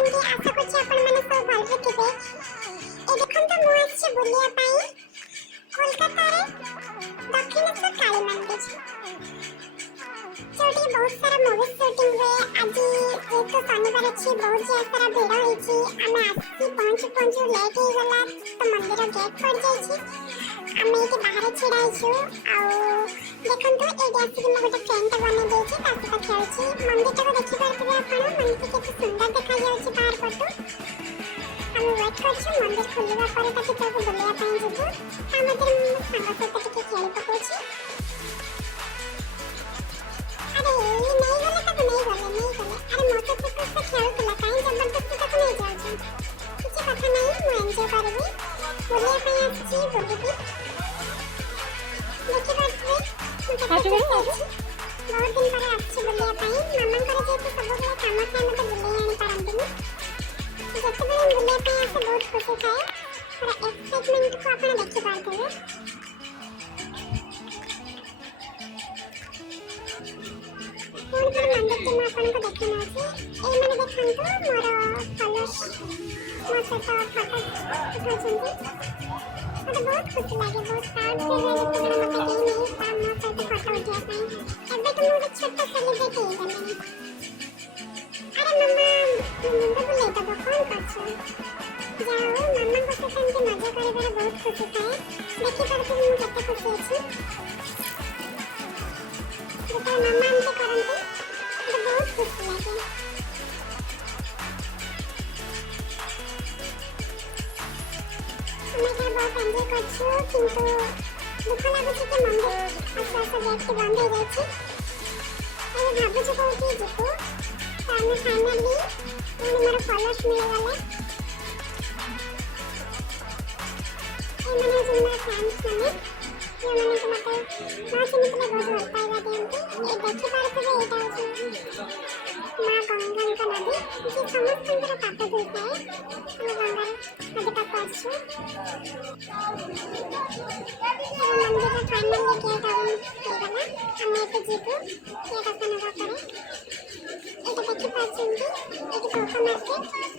ଅଛନ୍ତି ଆଶା କରୁଛି ଆପଣମାନେ ସବୁ ଭଲରେ ଥିବେ। ଏ ଦେଖନ୍ତୁ ମୁଁ ଆସିଛି ବୁଲିବା ପାଇଁ କୋଲକାତାରେ ଦକ୍ଷିଣେଶ୍ୱର କାଳୀ ମନ୍ଦିର, ଯୋଉଠି ବହୁତ ସାରା ମୁଭି ସୁଟିଂ ହୁଏ। ଆଜି ଯେହେତୁ ଶନିବାର ଅଛି ବହୁତ ସାରା ଭିଡ଼ ହେଇଛି, ଆମେ ଆସି ପହଞ୍ଚୁ ଲେଟ୍ ହେଇଗଲା ତ ମନ୍ଦିର ଗେଟ୍ ପଡ଼ିଯାଇଛି। ଆମେ ଏଇଠି ବାହାରେ ଛିଡ଼ା ହେଇଛୁ। ଆଉ ଦେଖନ୍ତୁ ଏଇଠି ଆସିକି ମୁଁ ଗୋଟେ ଫ୍ରେଣ୍ଡଟା ବନେଇ ଦେଇଛି, ତା ସହିତ ଖେଳୁଛି। ମନ୍ଦିରଟାକୁ ଦେଖିପାରୁଥିବେ ଆପଣ, ମନ୍ଦିର କେତେ ସୁନ୍ଦର ଦେଖାଯାଉଛି ବାହାର ପଟୁ। ଆମେ ୱେଟ୍ କରୁଛୁ ମନ୍ଦିର ଖୋଲିବା ପରେ ତା ଭିତରକୁ ବୁଲିବା ପାଇଁ ଯିବୁ। ତା ମଧ୍ୟରେ ମୁଁ ମୋ ସାଙ୍ଗ ସହିତ ଟିକେ ଖେଳି ପକାଉଛି। ଆରେ ନେଇଗଲେ ତାକୁ, ନେଇଗଲେ। ଆରେ ମୋ ସହିତ ତ ଖେଳୁଥିଲା, କାହିଁ ଜବରଦସ୍ତି ତାକୁ ନେଇଯାଉଛୁ? କିଛି କଥା ନାହିଁ, ମୁଁ ଏନ୍ଜୟ କରିବି। ବୁଲିବା ପାଇଁ ଆସିଛି, ବୁଲିବି। ଦେଖିପାରୁଥିବେ ମୁଁ କେତେ ଖୁସି ଅଛି। ବହୁତ ଦିନ ପରେ ଆସିଛି ବୁଲିବା ପାଇଁ। ମାମାଙ୍କର ଯେହେତୁ ସବୁବେଳେ କାମ ଥାଏ ମୋତେ ବୁଲେଇ ଆଣିପାରନ୍ତିନି। ଯେତେବେଳେ ବୁଲିବା ପାଇଁ ଆସେ ବହୁତ ଖୁସି ଥାଏ। ମୋର ଏକ୍ସାଇଟମେଣ୍ଟକୁ ଆପଣ ଦେଖିପାରୁଥିବେ। ପୁଣି ଥରେ ମନ୍ଦିରଟି ମୁଁ ଆପଣଙ୍କୁ ଦେଖେଇ ନେଉଛି। ଏଇମାନେ ଦେଖନ୍ତୁ ମୋର ଫଲୋଅର୍ସ ମୋ ସହିତ ଫଟୋ ଉଠାଉଛନ୍ତି। ମୋତେ ବହୁତ ଖୁସି ଲାଗେ, ବହୁତ ପ୍ରାଉଡ୍ ଫିଲ୍ ହୁଏ ଯେତେବେଳେ ମୋତେ କେହି ନେଇ ମୋ ସହିତ ଫଟୋ ଉଠାଇବା ପାଇଁ। ଏବେଠୁ ମୁଁ ଗୋଟେ ଛୋଟ ସେଲିବ୍ରିଟି ହେଇଗଲିଣି। ଆରେ ମାମା ମୁଣ୍ଡ ବୁଲେଇ ଦେବ, କ'ଣ କରୁଛ? ଯାହା ହଉ ମାମାଙ୍କ ସହିତ ଏମିତି ମଜା କରିବାରେ ବହୁତ ଖୁସି ଥାଏ। ଦେଖିପାରୁଥିବେ ମୁଁ କେତେ ଖୁସି ଅଛି। ଯେତେବେଳେ ମାମା ଏମିତି କରନ୍ତି ମୋତେ ବହୁତ ଖୁସି ଲାଗେ। ଆମେ ଏଠାରେ ବହୁତ ଏନ୍ଜୟ କରୁଛୁ, କିନ୍ତୁ ଦୁଃଖ ଲାଗୁଛି କି ମନ୍ଦିର ଆସ୍ତେ ଆସ୍ତେ ଗେଟ୍ଟି ବନ୍ଦ ହେଇଯାଇଛି। ଏବେ ଭାବୁଛୁ କୋଉଠି ଯିବୁ, ତ ଆମେ ଫାଇନାଲି ପୁଣି ମୋର ଫଲୋଅର୍ସ ମିଳିଗଲେ। ଏମାନେ ହେଉଛନ୍ତି ମୋର ଫ୍ୟାନ୍ସ ମାନେ, ଯେଉଁମାନେ କି ମୋତେ ନ ଚିହ୍ନିଥିଲେ ବହୁତ ଭଲ ପାଇବା ଦିଅନ୍ତି। ଏ ଦେଖିପାରୁଥିବେ ଏଇଟା ହେଉଛି ମା ଗଙ୍ଗାଙ୍କ ନଦୀ, ଯିଏ ସମସ୍ତଙ୍କର ପାପ ଧୋଇଥାଏ। ଆମେ ଗଙ୍ଗାର ନଦୀ ପାଖକୁ ଆସିଛୁ। ମନ୍ଦିରର ଫାଇନାଲି ଗେଟ୍ ହେଇଗଲା। ଆମେ ଏବେ ଯିବୁ ଗେଟ୍ ଓପନ୍ ହେବା ପରେ। ଏଇଟା ଦେଖିପାରୁଛନ୍ତି, ଏଇଠି ଭୋଗ ମାର୍କେଟ।